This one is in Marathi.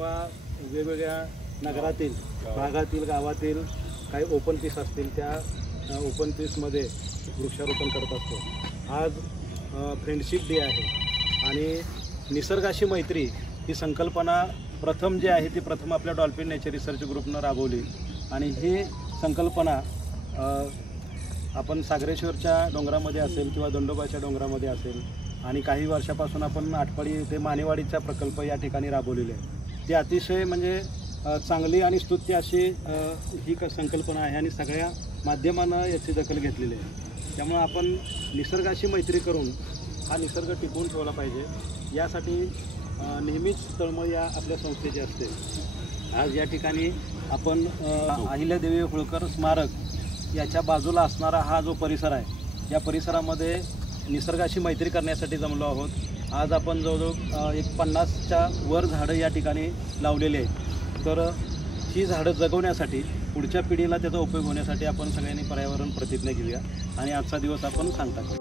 किंवा वेगवेगळ्या नगरातील भागातील गावातील काही ओपन पीस असतील त्या ओपन पीसमध्ये वृक्षारोपण करत असतो। आज फ्रेंडशिप डे आहे आणि निसर्गाशी मैत्री ही संकल्पना प्रथम जी आहे ती प्रथम आपल्या डॉल्फिन नेचर रिसर्च ग्रुपनं राबवली आणि ही संकल्पना आपण सागरेश्वरच्या डोंगरामध्ये असेल किंवा दंडोबाच्या डोंगरामध्ये असेल आणि काही वर्षापासून आपण आटपाडी ते मानेवाडीचा प्रकल्प या ठिकाणी राबवलेले आहे। ती अतिशय म्हणजे चांगली आणि स्तुत्य अशी ही संकल्पना आहे आणि सगळ्या माध्यमांना याची दखल घेतलेली आहे। त्यामुळे आपण निसर्गाशी मैत्री करून हा निसर्ग टिकवून ठेवला पाहिजे यासाठी नेहमीच तळमळ या आपल्या संस्थेची असते। आज या ठिकाणी आपण अहिल्यादेवी होळकर स्मारक याच्या बाजूला असणारा हा जो परिसर आहे या परिसरामध्ये निसर्गाशी मैत्री करण्यासाठी जमलो आहोत। आज आपण जवळजवळ एक 50च्या वर झाडं या ठिकाणी लावलेली आहेत। तर ही झाडं जगवण्यासाठी पुढच्या पिढीला त्याचा उपयोग होण्यासाठी आपण सगळ्यांनी पर्यावरण प्रतिज्ञा घेऊया आणि आजचा दिवस आपण सांगता